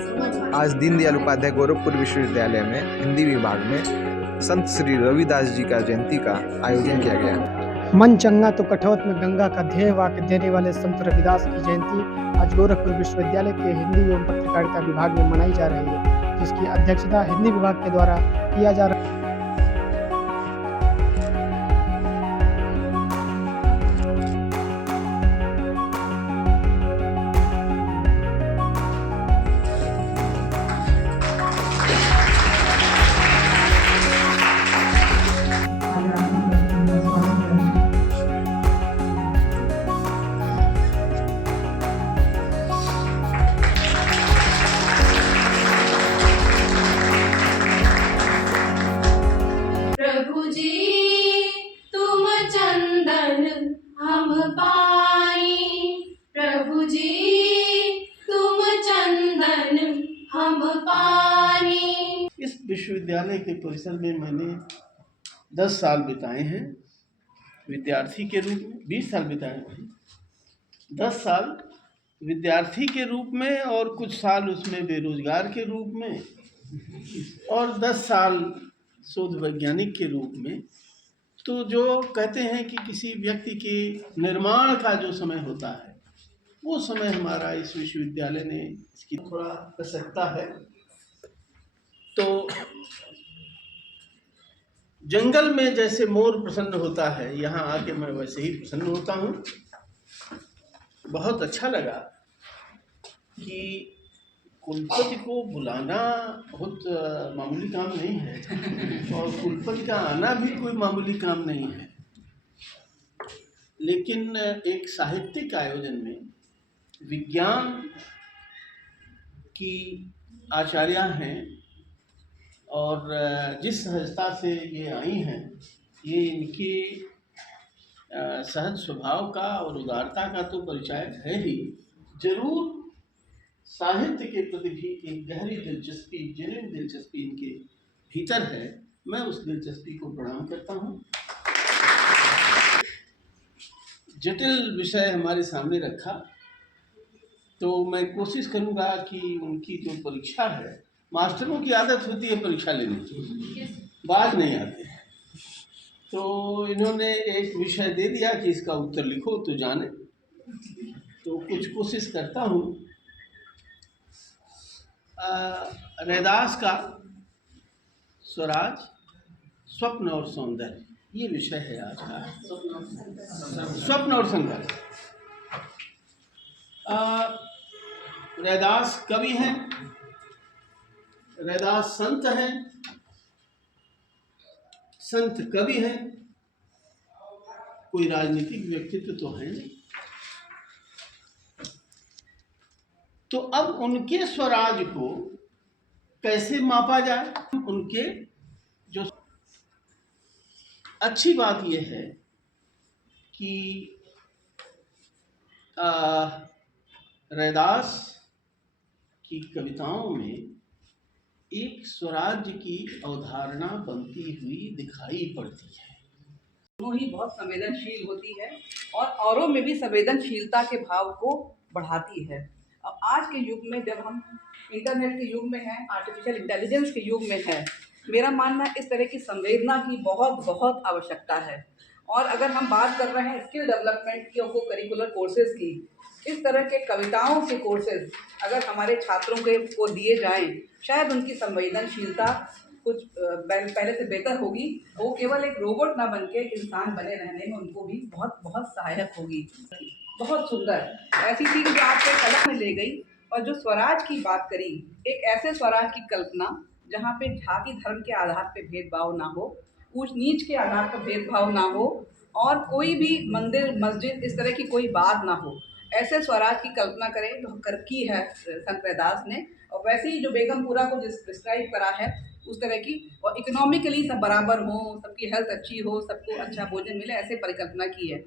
आज दीनदयाल उपाध्याय गोरखपुर विश्वविद्यालय में हिंदी विभाग में संत श्री रविदास जी का जयंती का आयोजन किया गया। मन चंगा तो कठौत में गंगा का ध्येय वाक्य देने वाले संत रविदास की जयंती आज गोरखपुर विश्वविद्यालय के हिंदी एवं पत्रकारिता विभाग में मनाई जा रही है, जिसकी अध्यक्षता हिंदी विभाग के द्वारा किया जा रहा है। प्रभु जी तुम चंदन हम पाई, प्रभु जी तुम चंदन हम पानी। इस विश्वविद्यालय के परिसर में मैंने 10 साल बिताए हैं विद्यार्थी के रूप में, 20 साल बिताए हैं, 10 साल विद्यार्थी के रूप में और कुछ साल उसमें बेरोजगार के रूप में और 10 साल शोध वैज्ञानिक के रूप में। तो जो कहते हैं कि किसी व्यक्ति के निर्माण का जो समय होता है, वो समय हमारा इस विश्वविद्यालय ने इसकी थोड़ा आवश्यकता है। तो जंगल में जैसे मोर प्रसन्न होता है, यहाँ आके मैं वैसे ही प्रसन्न होता हूँ। बहुत अच्छा लगा कि कुलपति को बुलाना बहुत मामूली काम नहीं है और कुलपति का आना भी कोई मामूली काम नहीं है। लेकिन एक साहित्यिक आयोजन में विज्ञान की आचार्य हैं और जिस सहजता से ये आई हैं, ये इनके सहज स्वभाव का और उदारता का तो परिचायक है ही। जरूर साहित्य के प्रति भी एक गहरी दिलचस्पी, जेन्युइन दिलचस्पी इनके भीतर है। मैं उस दिलचस्पी को प्रणाम करता हूँ। जटिल विषय हमारे सामने रखा तो मैं कोशिश करूँगा कि उनकी जो परीक्षा है, मास्टरों की आदत होती है परीक्षा लेने की, बाज नहीं आते हैं। तो इन्होंने एक विषय दे दिया कि इसका उत्तर लिखो तो जाने, तो कुछ कोशिश करता हूँ। रैदास का स्वराज, स्वप्न और सौंदर्य, ये विषय है आज का। स्वप्न और संघर्ष। रैदास कवि हैं, रैदास संत हैं, संत कवि हैं, कोई राजनीतिक व्यक्तित्व तो है नहीं। तो अब उनके स्वराज को कैसे मापा जाए? उनके जो अच्छी बात यह है कि रैदास की कविताओं में एक स्वराज्य की अवधारणा बनती हुई दिखाई पड़ती है। दोनों ही बहुत संवेदनशील होती है और औरों में भी संवेदनशीलता के भाव को बढ़ाती है। अब आज के युग में, जब हम इंटरनेट के युग में हैं, आर्टिफिशियल इंटेलिजेंस के युग में है, मेरा मानना है इस तरह की संवेदना की बहुत बहुत आवश्यकता है। और अगर हम बात कर रहे हैं स्किल डेवलपमेंट की और को करिकुलर कोर्सेज़ की, इस तरह के कविताओं के कोर्सेज़ अगर हमारे छात्रों को दिए जाएं, शायद उनकी संवेदनशीलता कुछ पहले से बेहतर होगी। वो केवल एक रोबोट ना बन के इंसान बने रहने में उनको भी बहुत बहुत सहायक होगी। बहुत सुंदर ऐसी चीज़ जो आपके कलम में ले गई। और जो स्वराज की बात करी, एक ऐसे स्वराज की कल्पना जहाँ पे जाति धर्म के आधार पे भेदभाव ना हो, ऊंच नीच के आधार पर भेदभाव ना हो और कोई भी मंदिर मस्जिद इस तरह की कोई बात ना हो, ऐसे स्वराज की कल्पना करें जो की है संत रैदास ने। और वैसे ही जो बेगमपुरा को जिस डिस्क्राइब करा है उस तरह की, और इकोनॉमिकली सब बराबर हो, सबकी हेल्थ अच्छी हो, सबको अच्छा भोजन मिले, ऐसे परिकल्पना की है।